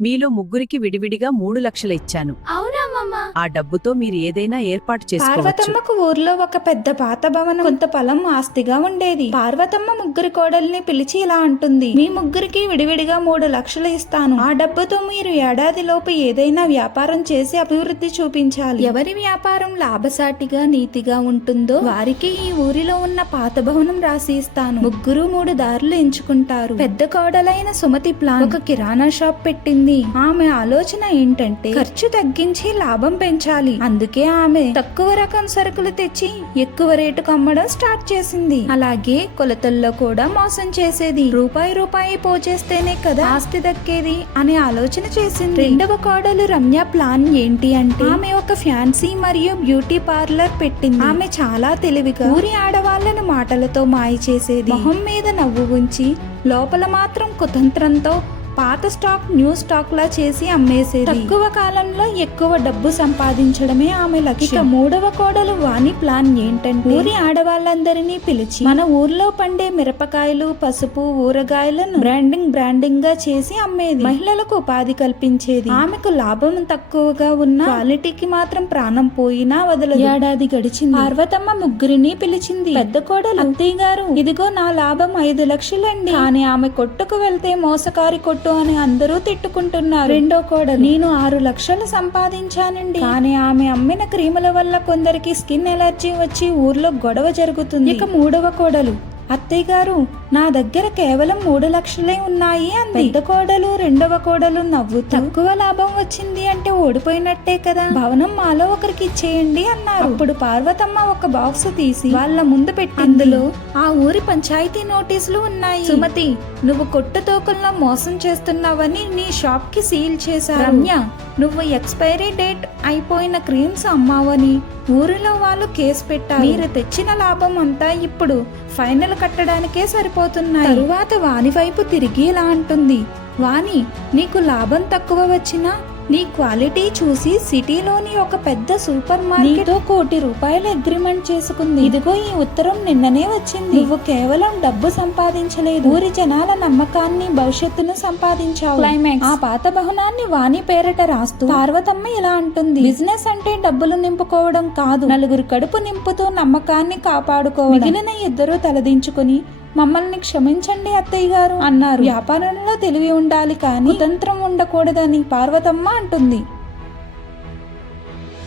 మీలో ముగ్గురికి విడివిడిగా 3 లక్షలు ఇచ్చాను. అవునా అమ్మమ్మ? ఆ డబ్బుతో మీరు ఏదైనా ఏర్పాటు చేసుకోవచ్చు. పార్వతమ్మకు ఊర్లో ఒక పెద్ద పాత భవనం, కొంత పొలం ఆస్తిగా ఉండేది. పార్వతమ్మ ముగ్గురి కోడల్ని పిలిచి ఇలా అంటుంది: మీ ముగ్గురికి విడివిడిగా 3 లక్షలు ఇస్తాను. ఆ డబ్బుతో మీరు ఏడాదిలోపు ఏదైనా వ్యాపారం చేసి అభివృద్ధి చూపించాలి. ఎవరి వ్యాపారం లాభసాటిగా నీతిగా ఉంటుందో వారికి ఈ ఊరిలో ఉన్న పాత భవనం రాసి ఇస్తాను. ముగ్గురు 3 దారులు ఎంచుకుంటారు. పెద్ద కోడలైన సుమతి ప్లాన్ ఒక కిరాణా షాప్ పెట్టింది. ఆమె ఆలోచన ఏంటంటే ఖర్చు తగ్గించి లాభం పెంచాలి. అందుకే ఆమె తక్కువ రకం సరుకులు తెచ్చి ఎక్కువ రేటుకు అమ్మడం స్టార్ట్ చేసింది. అలాగే కొలతల్లో కూడా మోసం చేసేది. రూపాయి పోచేస్తేనే కదా ఆస్తి దక్కేది అనే ఆలోచన చేసింది. రెండవ కోడలు రమ్య ప్లాన్ ఏంటి అంటే ఆమె ఒక ఫ్యాన్సీ మరియు బ్యూటీ పార్లర్ పెట్టింది. ఆమె చాలా తెలివిగా ఊరి ఆడవాళ్లను మాటలతో మాయ చేసేది. మొహం మీద నవ్వు ఉంచి లోపల మాత్రం కుతంత్రంతో పాత స్టాక్ న్యూ స్టాక్ లా చేసి అమ్మేసేది. తక్కువ కాలంలో ఎక్కువ డబ్బు సంపాదించడమే ఆమె లక్ష్యం. మూడవ కోడలు వాణి ప్లాన్ ఏంటంటే ఊరి ఆడవాళ్ళందరినీ పిలిచి మన ఊర్లో పండే మిరపకాయలు, పసుపు, ఊరగాయలను బ్రాండింగ్ గా చేసి అమ్మేది. మహిళలకు ఉపాధి కల్పించేది. ఆమెకు లాభం తక్కువగా ఉన్న క్వాలిటీకి మాత్రం ప్రాణం పోయినా వదలదు. ఏడాది గడిచింది. పార్వతమ్మ ముగ్గురిని పిలిచింది. పెద్ద కోడలు: అత్తయ్య గారు, ఇదిగో నా లాభం 5 లక్షలండి. కానీ ఆమె కొట్టుకు వెళ్తే మోసకారి కొట్టు అని అందరూ తిట్టుకుంటున్నారు. రెండో కోడలు: నేను 6 లక్షలు సంపాదించానండి. కానీ ఆమె అమ్మిన క్రీముల వల్ల కొందరికి స్కిన్ ఎలర్జీ వచ్చి ఊర్లో గొడవ జరుగుతుంది. ఇక మూడవ కోడలు: అత్తయ్య గారు, నా దగ్గర కేవలం 3 లక్షలే ఉన్నాయి అంది. పెద్ద కోడలు రెండవ కోడలు నవ్వు తక్కువ లాభం వచ్చింది అంటే ఓడిపోయినట్టే కదా, భవనం మాలో ఒకరికి ఇచ్చేయండి అన్నారు. అప్పుడు పార్వతమ్మ ఒక బాక్స్ తీసి వాళ్ళ ముందు పెట్టి అందులో ఆ ఊరి పంచాయతీ నోటీసులు ఉన్నాయి. సుమతి, నువ్వు కొట్టు తోకల్లో మోసం చేస్తున్నావని నీ షాప్ కి సీల్ చేశారు. రమ్య, నువ్వు ఎక్స్పైరీ డేట్ అయిపోయిన క్రీమ్స్ అమ్మావని ఊరిలో వాళ్ళు కేసు పెట్టారు. మీరు తెచ్చిన లాభం అంతా ఇప్పుడు ఫైనల్ కట్టడానికే సరిపోతున్నాయి. తరువాత వాణి వైపు తిరిగి ఇలా అంటుంది: వాణి, నీకు లాభం తక్కువ వచ్చినా నీ క్వాలిటీ చూసి సిటీలోని ఒక పెద్ద సూపర్ మార్కెట్ తో ₹1 కోటి అగ్రిమెంట్ చేసుకుంది. ఇదిగో ఈ ఉత్తరం నిన్ననే వచ్చింది. నువ్వు కేవలం డబ్బు సంపాదించలేదు, ఊరి జనాల నమ్మకాన్ని, భవిష్యత్తును సంపాదించావు. క్లైమాక్స్: ఆ పాత భవనాన్ని వాణి పేరట రాస్తూ పార్వతమ్మ ఇలా అంటుంది: బిజినెస్ అంటే డబ్బులు నింపుకోవడం కాదు, నలుగురు కడుపు నింపుతూ నమ్మకాన్ని కాపాడుకోవడం. మిగిలిన ఇద్దరు తలదించుకుని మమ్మల్ని క్షమించండి అత్తయ్య గారు అన్నారు. వ్యాపారంలో తెలివి ఉండాలి కానీ కుతంత్రం ఉండకూడదని పార్వతమ్మ అంటుంది.